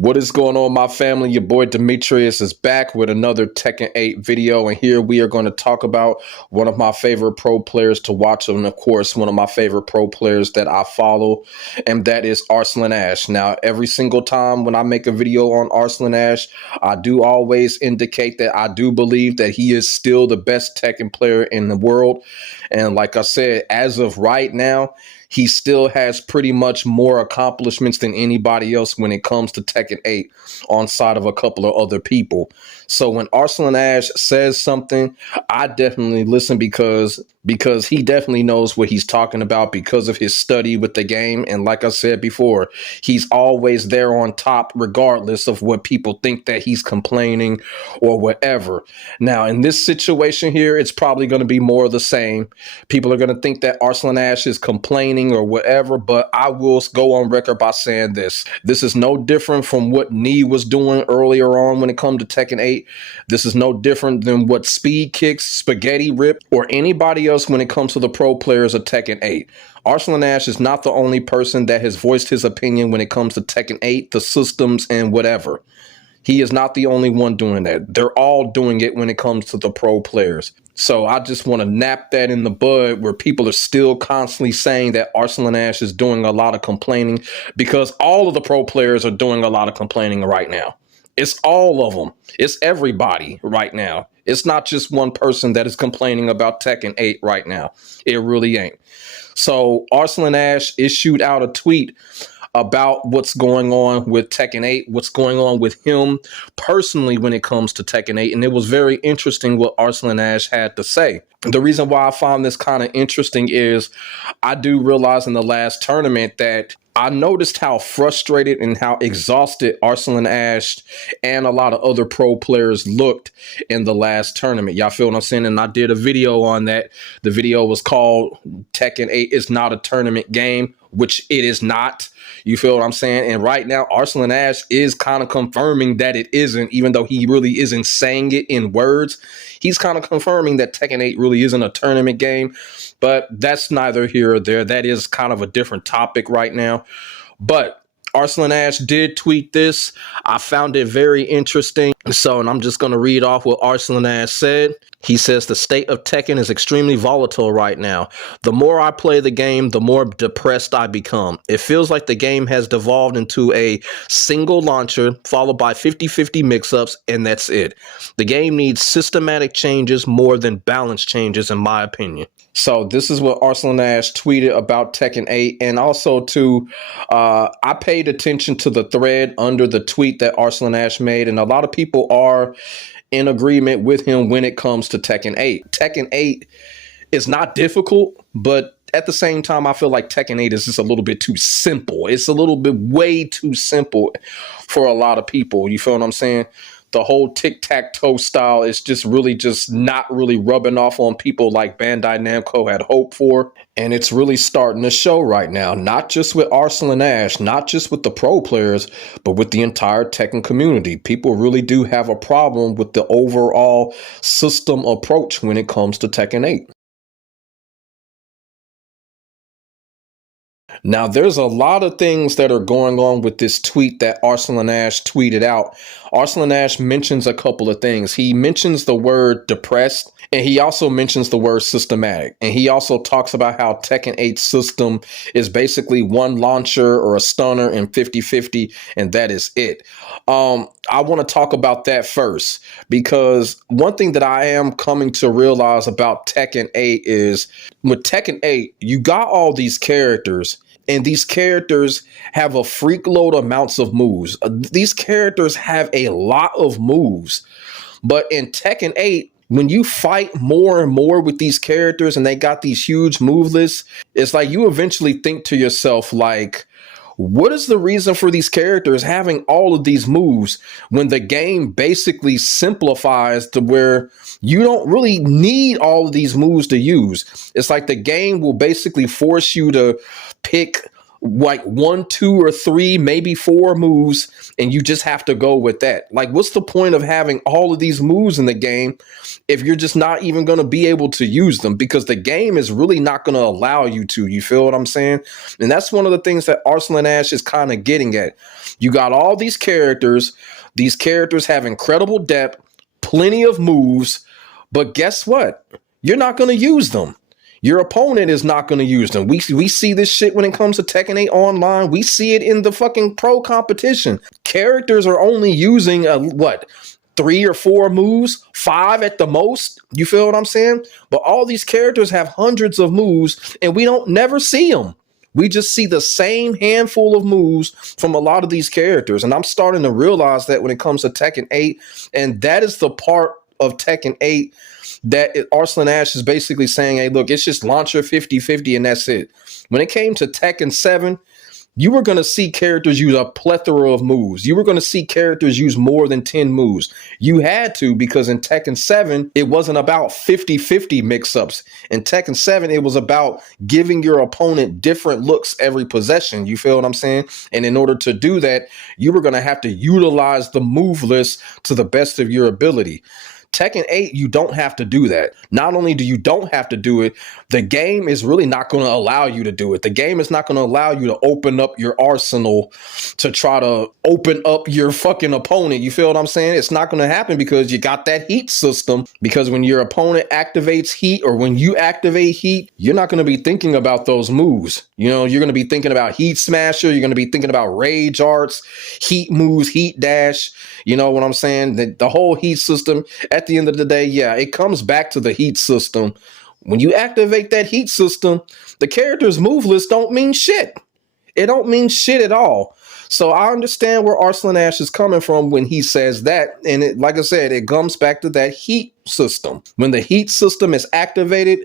What is going on, my family? Your boy Demetrius is back with another Tekken 8 video, and here we are going to talk about one of my favorite pro players to watch, and of course one of my favorite pro players that I follow, and that is Arslan Ash. Now, every single time when I make a video on Arslan Ash, I do always indicate that I do believe that he is still the best Tekken player in the world, and like I said, as of right now, he still has pretty much more accomplishments than anybody else when it comes to Tekken 8 on side of a couple of other people. So when Arslan Ash says something, I definitely listen because he definitely knows what he's talking about because of his study with the game. And like I said before, he's always there on top regardless of what people think that he's complaining or whatever. Now, in this situation here, it's probably going to be more of the same. People are going to think that Arslan Ash is complaining or whatever, but I will go on record by saying this. This is no different from what Knee was doing earlier on when it comes to Tekken 8. This is no different than what Speed Kicks, Spaghetti Rip, or anybody else when it comes to the pro players of Tekken 8. Arslan Ash is not the only person that has voiced his opinion when it comes to Tekken 8, the systems, and whatever. He is not the only one doing that. They're all doing it when it comes to the pro players. So I just want to nap that in the bud where people are still constantly saying that Arslan Ash is doing a lot of complaining, because all of the pro players are doing a lot of complaining right now. It's all of them. It's everybody right now. It's not just one person that is complaining about Tekken 8 right now. It really ain't. So Arslan Ash issued out a tweet about what's going on with Tekken 8, what's going on with him personally when it comes to Tekken 8. And it was very interesting what Arslan Ash had to say. The reason why I found this kind of interesting is I do realize in the last tournament that I noticed how frustrated and how exhausted Arslan Ash and a lot of other pro players looked in the last tournament. Y'all feel what I'm saying? And I did a video on that. The video was called Tekken 8 is not a tournament game, which it is not. You feel what I'm saying? And right now, Arslan Ash is kind of confirming that it isn't, even though he really isn't saying it in words. He's kind of confirming that Tekken 8 really isn't a tournament game, but that's neither here or there. That is kind of a different topic right now. But Arslan Ash did tweet this. I found it very interesting. So, and I'm just going to read off what Arslan Ash said. He says, the state of Tekken is extremely volatile right now. The more I play the game, the more depressed I become. It feels like the game has devolved into a single launcher followed by 50-50 mix-ups, and that's it. The game needs systematic changes more than balance changes, in my opinion. So this is what Arslan Ash tweeted about Tekken 8. And also too, I paid attention to the thread under the tweet that Arslan Ash made, and a lot of people are in agreement with him when it comes to Tekken 8. Tekken 8 is not difficult, but at the same time, I feel like Tekken 8 is just a little bit too simple. It's a little bit way too simple for a lot of people. You feel what I'm saying? The whole tic-tac-toe style is just not really rubbing off on people like Bandai Namco had hoped for. And it's really starting to show right now, not just with Arslan Ash, not just with the pro players, but with the entire Tekken community. People really do have a problem with the overall system approach when it comes to Tekken 8. Now, there's a lot of things that are going on with this tweet that Arslan Ash tweeted out. Arslan Ash mentions a couple of things. He mentions the word depressed, and he also mentions the word systematic. And he also talks about how Tekken 8 system is basically one launcher or a stunner and 50-50, and that is it. I want to talk about that first, because one thing that I am coming to realize about Tekken 8 is with Tekken 8, you got all these characters, and these characters have a freak load amounts of moves. These characters have a lot of moves. But in Tekken 8, when you fight more and more with these characters and they got these huge move lists, it's like you eventually think to yourself, like, what is the reason for these characters having all of these moves when the game basically simplifies to where you don't really need all of these moves to use? It's like the game will basically force you to pick like 1, 2, or 3, maybe 4 moves, and you just have to go with that. Like, what's the point of having all of these moves in the game if you're just not even going to be able to use them? Because the game is really not going to allow you to. You feel what I'm saying? And that's one of the things that Arslan Ash is kind of getting at. You got all these characters. These characters have incredible depth, plenty of moves, but guess what? You're not going to use them. Your opponent is not going to use them. We see this shit when it comes to Tekken 8 online. We see it in the fucking pro competition. Characters are only using 3 or 4 moves, 5 at the most. You feel what I'm saying? But all these characters have hundreds of moves, and we don't never see them. We just see the same handful of moves from a lot of these characters. And I'm starting to realize that when it comes to Tekken 8, and that is the part of Tekken 8 that Arslan Ash is basically saying, hey, look, it's just launcher 50-50 and that's it. When it came to Tekken 7, you were going to see characters use a plethora of moves. You were going to see characters use more than 10 moves. You had to, because in Tekken 7, it wasn't about 50-50 mix-ups. In Tekken 7, it was about giving your opponent different looks every possession. You feel what I'm saying? And in order to do that, you were going to have to utilize the move list to the best of your ability. Tekken 8, you don't have to do that. Not only do you don't have to do it, the game is really not going to allow you to do it. The game is not going to allow you to open up your arsenal to try to open up your fucking opponent. You feel what I'm saying? It's not going to happen because you got that heat system. Because when your opponent activates heat, or when you activate heat, you're not going to be thinking about those moves. You know, you're going to be thinking about heat smasher. You're going to be thinking about rage arts, heat moves, heat dash. You know what I'm saying? The whole heat system, at the end of the day, yeah, it comes back to the heat system. When you activate that heat system, the character's move list don't mean shit. It don't mean shit at all. So I understand where Arslan Ash is coming from when he says that. And it, like I said, it comes back to that heat system. When the heat system is activated,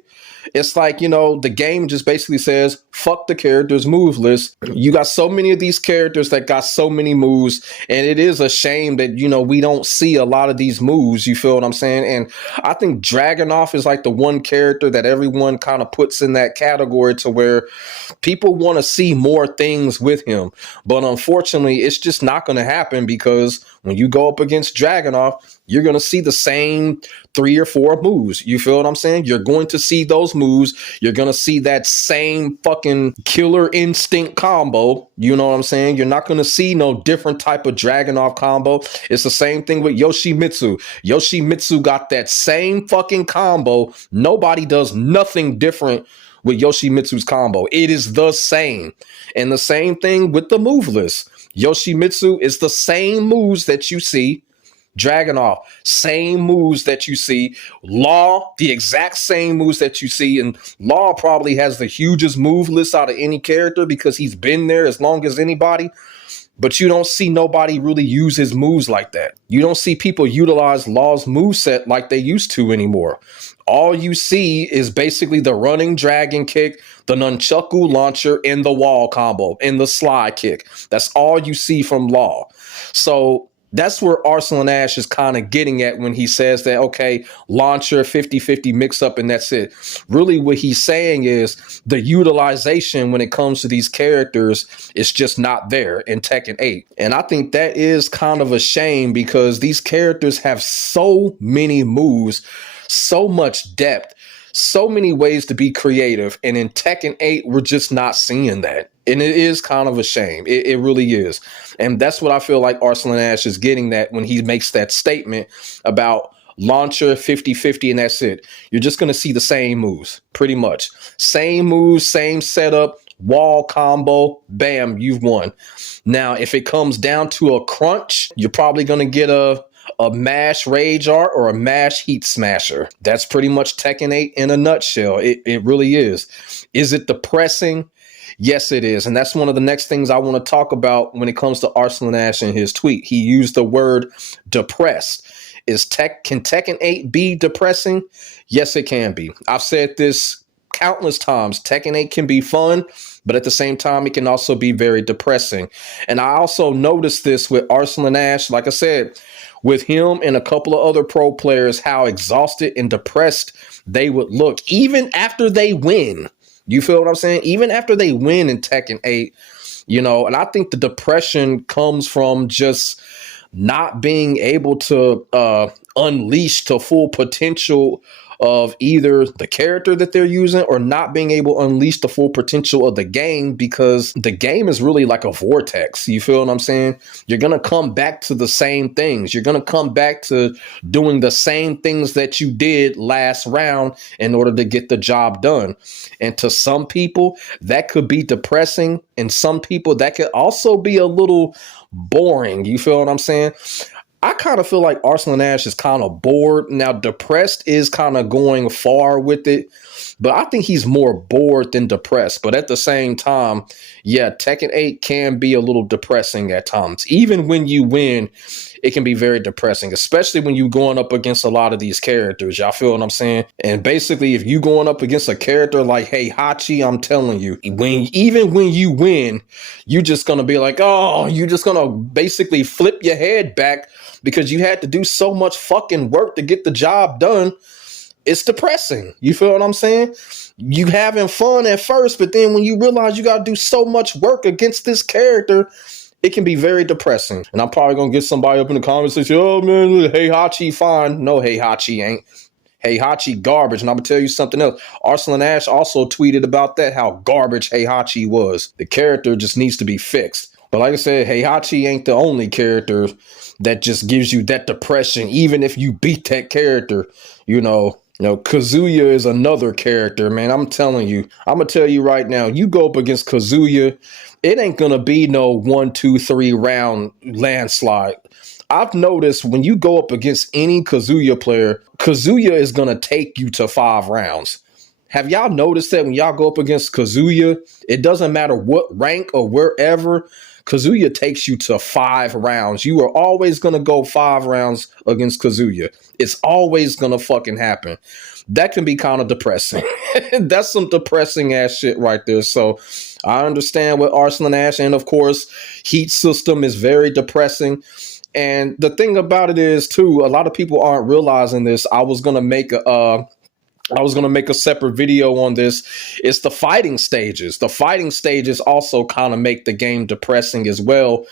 it's like, you know, the game just basically says, fuck the character's move list. You got so many of these characters that got so many moves, and it is a shame that, you know, we don't see a lot of these moves. You feel what I'm saying? And I think Dragunov is like the one character that everyone kind of puts in that category to where people want to see more things with him. But unfortunately, it's just not going to happen, because when you go up against Dragunov, you're going to see the same 3 or 4 moves. You feel what I'm saying? You're going to see those moves. You're going to see that same fucking killer instinct combo. You know what I'm saying? You're not going to see no different type of Dragunov combo. It's the same thing with Yoshimitsu. Yoshimitsu got that same fucking combo. Nobody does nothing different with Yoshimitsu's combo. It is the same. And the same thing with the move list. Yoshimitsu is the same moves that you see. Dragunov, same moves that you see. Law, the exact same moves that you see. And Law probably has the hugest move list out of any character because he's been there as long as anybody. But you don't see nobody really use his moves like that. You don't see people utilize Law's moveset like they used to anymore. All you see is basically the running dragon kick, the nunchaku launcher, and the wall combo, and the slide kick. That's all you see from Law. So that's where Arslan Ash is kind of getting at when he says that, okay, launcher 50-50 mix up and that's it. Really what he's saying is the utilization when it comes to these characters is just not there in Tekken 8. And I think that is kind of a shame, because these characters have so many moves, so much depth, so many ways to be creative. And in Tekken 8, we're just not seeing that. And it is kind of a shame. It really is. And that's what I feel like Arslan Ash is getting at when he makes that statement about launcher 50-50 and that's it. You're just going to see the same moves, pretty much. Same moves, same setup, wall combo, bam, you've won. Now, if it comes down to a crunch, you're probably going to get a mash rage art or a mash heat smasher. That's pretty much Tekken 8 in a nutshell. It really is. Is it depressing? Yes, it is. And that's one of the next things I want to talk about when it comes to Arslan Ash in his tweet. He used the word depressed. Can Tekken 8 be depressing? Yes, it can be. I've said this countless times. Tekken 8 can be fun, but at the same time, it can also be very depressing. And I also noticed this with Arslan Ash, like I said, with him and a couple of other pro players, how exhausted and depressed they would look, even after they win. You feel what I'm saying? Even after they win in Tekken 8, And I think the depression comes from just not being able to unleash the full potential of either the character that they're using, or not being able to unleash the full potential of the game, because the game is really like a vortex. You feel what I'm saying? You're going to come back to the same things. You're going to come back to doing the same things that you did last round in order to get the job done. And to some people, that could be depressing. And some people, that could also be a little boring. You feel what I'm saying? I kind of feel like Arslan Ash is kind of bored. Now, depressed is kind of going far with it, but I think he's more bored than depressed. But at the same time, yeah, Tekken 8 can be a little depressing at times. Even when you win, it can be very depressing, especially when you're going up against a lot of these characters. Y'all feel what I'm saying? And basically, if you going up against a character like Heihachi, I'm telling you, even when you win, you're just going to be like, oh, you're just going to basically flip your head back because you had to do so much fucking work to get the job done. It's depressing. You feel what I'm saying? You having fun at first, but then when you realize you got to do so much work against this character, it can be very depressing. And I'm probably going to get somebody up in the comments and say, oh man, Heihachi fine. No, Heihachi ain't. Heihachi garbage. And I'm going to tell you something else. Arslan Ash also tweeted about that, how garbage Heihachi was. The character just needs to be fixed. But like I said, Heihachi ain't the only character that just gives you that depression, even if you beat that character. Kazuya is another character, man. I'm telling you. I'm going to tell you right now, you go up against Kazuya, it ain't going to be no 1, 2, 3 round landslide. I've noticed when you go up against any Kazuya player, Kazuya is going to take you to 5 rounds. Have y'all noticed that when y'all go up against Kazuya, it doesn't matter what rank or wherever, Kazuya takes you to 5 rounds. You are always going to go 5 rounds against Kazuya. It's always going to fucking happen. That can be kind of depressing. That's some depressing ass shit right there. So I understand with Arslan Ash, and of course, Heat System is very depressing. And the thing about it is, too, a lot of people aren't realizing this. I was going to make a separate video on this. It's the fighting stages. The fighting stages also kind of make the game depressing as well.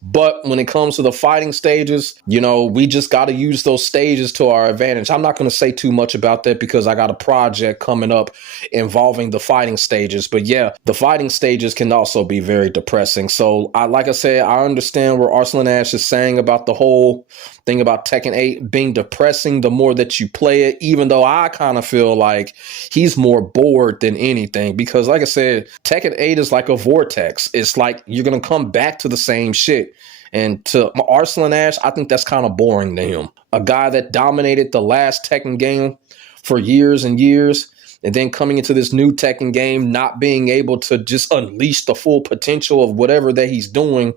But when it comes to the fighting stages, we just got to use those stages to our advantage. I'm not going to say too much about that because I got a project coming up involving the fighting stages. But yeah, the fighting stages can also be very depressing. So like I said, I understand what Arslan Ash is saying about the whole thing about Tekken 8 being depressing the more that you play it, even though I kind of feel like he's more bored than anything, because like I said, Tekken 8 is like a vortex. It's like you're going to come back to the same shit. And to Arslan Ash, I think that's kind of boring to him. A guy that dominated the last Tekken game for years and years, and then coming into this new Tekken game, not being able to just unleash the full potential of whatever that he's doing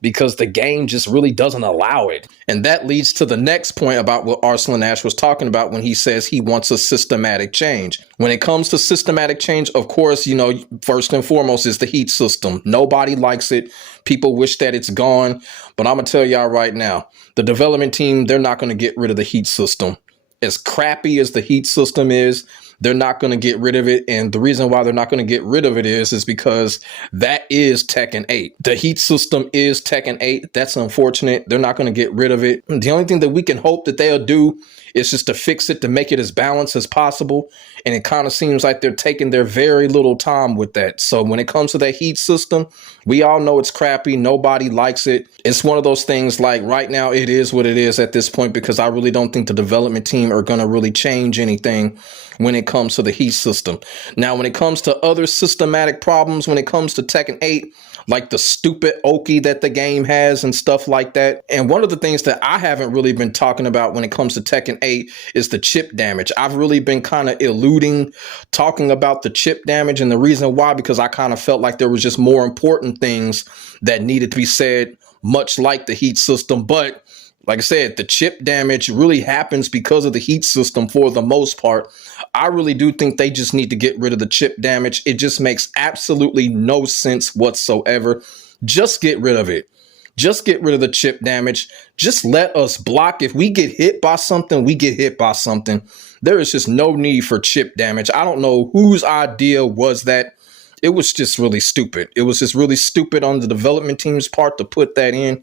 because the game just really doesn't allow it. And that leads to the next point about what Arslan Ash was talking about when he says he wants a systematic change. When it comes to systematic change, of course, first and foremost is the Heat system. Nobody likes it. People wish that it's gone. But I'm going to tell y'all right now, the development team, they're not going to get rid of the Heat system. As crappy as the Heat system is, they're not going to get rid of it. And the reason why they're not going to get rid of it is because that is Tekken 8. The Heat system is Tekken 8. That's unfortunate. They're not going to get rid of it. The only thing that we can hope that they'll do is just to fix it, to make it as balanced as possible. And it kind of seems like they're taking their very little time with that. So when it comes to that Heat system, we all know it's crappy. Nobody likes it. It's one of those things, like right now it is what it is at this point, because I really don't think the development team are going to really change anything when it comes to the Heat system. Now, when it comes to other systematic problems, when it comes to Tekken 8, like the stupid Oki that the game has and stuff like that. And one of the things that I haven't really been talking about when it comes to Tekken 8 is the chip damage. I've really been kind of eluding talking about the chip damage, and the reason why, because I kind of felt like there was just more important things that needed to be said, much like the Heat system. But like I said, the chip damage really happens because of the Heat system for the most part. I really do think they just need to get rid of the chip damage. It just makes absolutely no sense whatsoever. Just get rid of it. Just get rid of the chip damage. Just let us block. If we get hit by something, we get hit by something. There is just no need for chip damage. I don't know whose idea was that. It was just really stupid. It was just really stupid on the development team's part to put that in.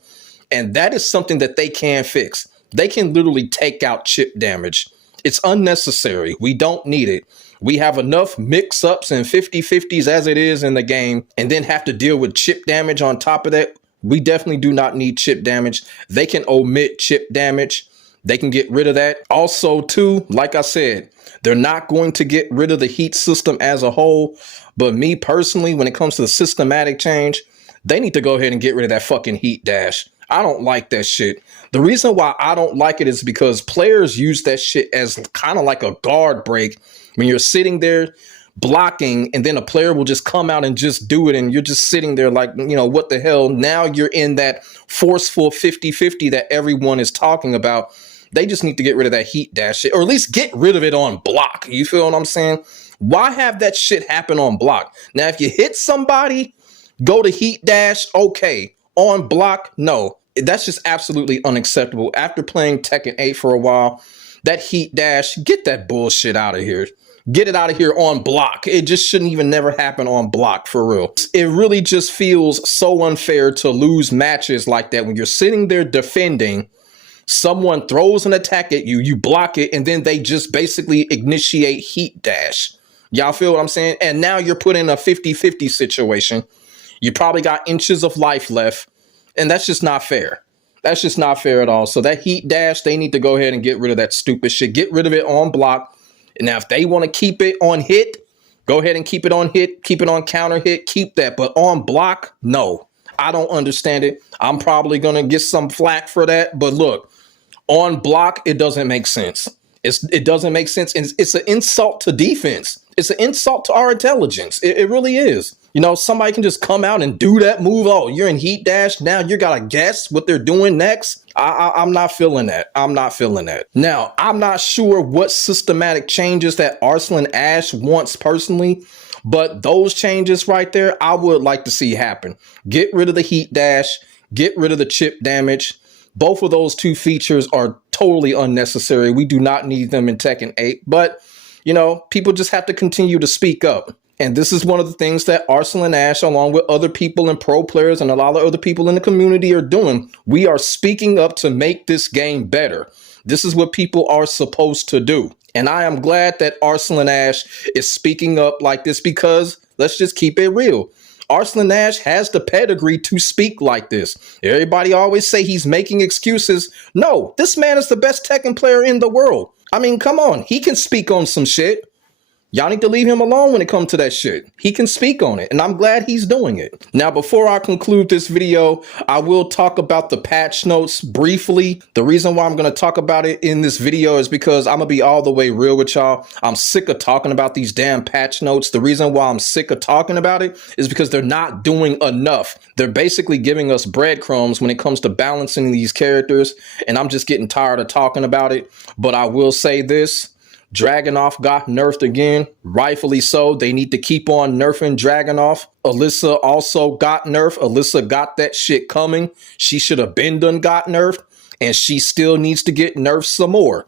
And that is something that they can fix. They can literally take out chip damage. It's unnecessary. We don't need it. We have enough mix-ups and 50-50s as it is in the game, and then have to deal with chip damage on top of that. We definitely do not need chip damage. They can omit chip damage. They can get rid of that. Also, too, like I said, they're not going to get rid of the heat system as a whole. But me personally, when it comes to the systematic change, they need to go ahead and get rid of that fucking heat dash. I don't like that shit. The reason why I don't like it is because players use that shit as kind of like a guard break when you're sitting there blocking, and then a player will just come out and just do it, and you're just sitting there like, you know, what the hell? Now you're in that forceful 50-50 that everyone is talking about. They just need to get rid of that heat dash shit, or at least get rid of it on block. You feel what I'm saying? Why have that shit happen on block? Now, if you hit somebody, go to heat dash, okay. On block, no. That's just absolutely unacceptable. After playing Tekken 8 for a while, that heat dash, get that bullshit out of here. Get it out of here on block. It just shouldn't even never happen on block, for real. It really just feels so unfair to lose matches like that when you're sitting there defending. Someone throws an attack at you, you block it, and then they just basically initiate heat dash. Y'all feel what I'm saying? And now you're put in a 50-50 situation. You probably got inches of life left, and that's just not fair. That's just not fair at all. So that heat dash, they need to go ahead and get rid of that stupid shit. Get rid of it on block. And now if they want to keep it on hit, go ahead and keep it on hit, keep it on counter hit, keep that. But on block, no. I don't understand it. I'm probably going to get some flack for that. But look, on block, it doesn't make sense. It doesn't make sense. And it's an insult to defense. It's an insult to our intelligence. It really is. You know, somebody can just come out and do that move. Oh, you're in heat dash. Now you got to guess what they're doing next. I'm not feeling that. I'm not feeling that. Now, I'm not sure what systematic changes that Arslan Ash wants personally, but those changes right there, I would like to see happen. Get rid of the heat dash. Get rid of the chip damage. Both of those two features are totally unnecessary. We do not need them in Tekken 8, but, you know, people just have to continue to speak up. And this is one of the things that Arslan Ash, along with other people and pro players and a lot of other people in the community, are doing. We are speaking up to make this game better. This is what people are supposed to do. And I am glad that Arslan Ash is speaking up like this, because let's just keep it real. Arslan Ash has the pedigree to speak like this. Everybody always say he's making excuses. No, this man is the best Tekken player in the world. I mean, come on. He can speak on some shit. Y'all need to leave him alone when it comes to that shit. He can speak on it, and I'm glad he's doing it. Now, before I conclude this video, I will talk about the patch notes briefly. The reason why I'm going to talk about it in this video is because I'm going to be all the way real with y'all. I'm sick of talking about these damn patch notes. The reason why I'm sick of talking about it is because they're not doing enough. They're basically giving us breadcrumbs when it comes to balancing these characters, and I'm just getting tired of talking about it. But I will say this. Dragunov got nerfed again, rightfully so. They need to keep on nerfing Dragunov. Alyssa also got nerfed. Alyssa got that shit coming. She should have been done got nerfed, and she still needs to get nerfed some more,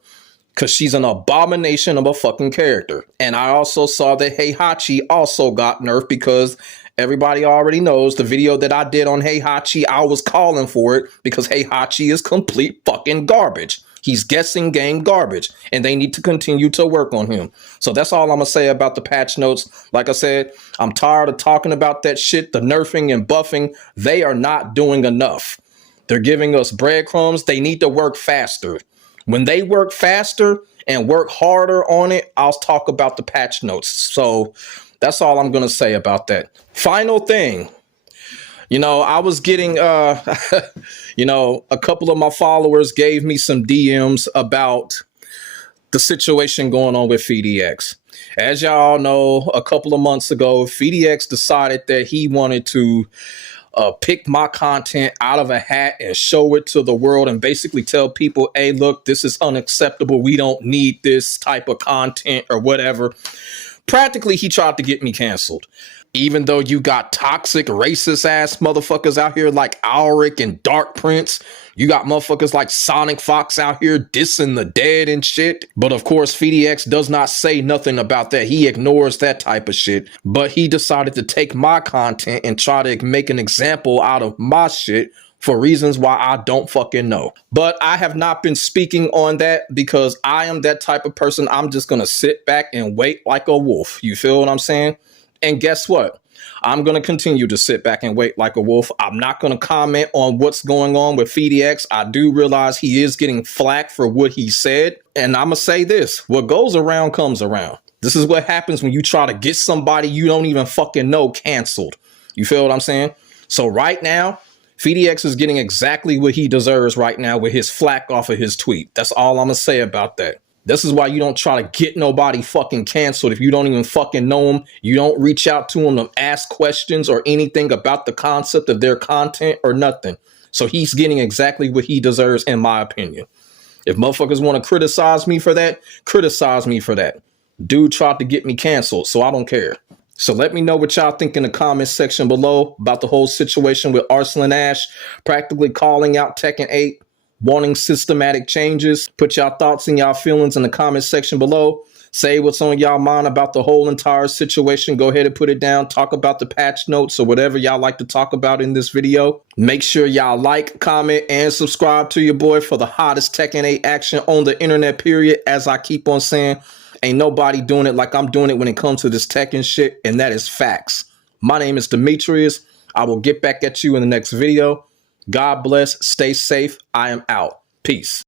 because she's an abomination of a fucking character. And I also saw that Heihachi also got nerfed, because everybody already knows the video that I did on Heihachi, I was calling for it, because Heihachi is complete fucking garbage. He's guessing game garbage, and they need to continue to work on him. So that's all I'm going to say about the patch notes. Like I said, I'm tired of talking about that shit, the nerfing and buffing. They are not doing enough. They're giving us breadcrumbs. They need to work faster. When they work faster and work harder on it, I'll talk about the patch notes. So that's all I'm going to say about that. Final thing. You know, I was getting, you know, a couple of my followers gave me some DMs about the situation going on with FeedEx. As y'all know, a couple of months ago, FeedEx decided that he wanted to pick my content out of a hat and show it to the world and basically tell people, hey, look, this is unacceptable. We don't need this type of content or whatever. Practically, he tried to get me canceled. Even though you got toxic, racist ass motherfuckers out here like Alric and Dark Prince, you got motherfuckers like Sonic Fox out here dissing the dead and shit. But of course, FeeDX does not say nothing about that. He ignores that type of shit. But he decided to take my content and try to make an example out of my shit for reasons why I don't fucking know. But I have not been speaking on that because I am that type of person. I'm just going to sit back and wait like a wolf. You feel what I'm saying? And guess what? I'm going to continue to sit back and wait like a wolf. I'm not going to comment on what's going on with FeeDX. I do realize he is getting flack for what he said. And I'm going to say this. What goes around comes around. This is what happens when you try to get somebody you don't even fucking know canceled. You feel what I'm saying? So right now, FeeDX is getting exactly what he deserves right now with his flack off of his tweet. That's all I'm going to say about that. This is why you don't try to get nobody fucking canceled if you don't even fucking know them. You don't reach out to them to ask questions or anything about the concept of their content or nothing. So he's getting exactly what he deserves, in my opinion. If motherfuckers want to criticize me for that, criticize me for that. Dude tried to get me canceled, so I don't care. So let me know what y'all think in the comment section below about the whole situation with Arslan Ash practically calling out Tekken 8. Wanting systematic changes. Put y'all thoughts and y'all feelings in the comment section below. Say what's on y'all mind about the whole entire situation. Go ahead and put it down. Talk about the patch notes or whatever y'all like to talk about in this video. Make sure y'all like, comment, and subscribe to your boy for the hottest Tekken 8 action on the internet, period. As I keep on saying, ain't nobody doing it like I'm doing it when it comes to this Tekken shit, and that is facts. My name is Demetrius. I will get back at you in the next video. God bless. Stay safe. I am out. Peace.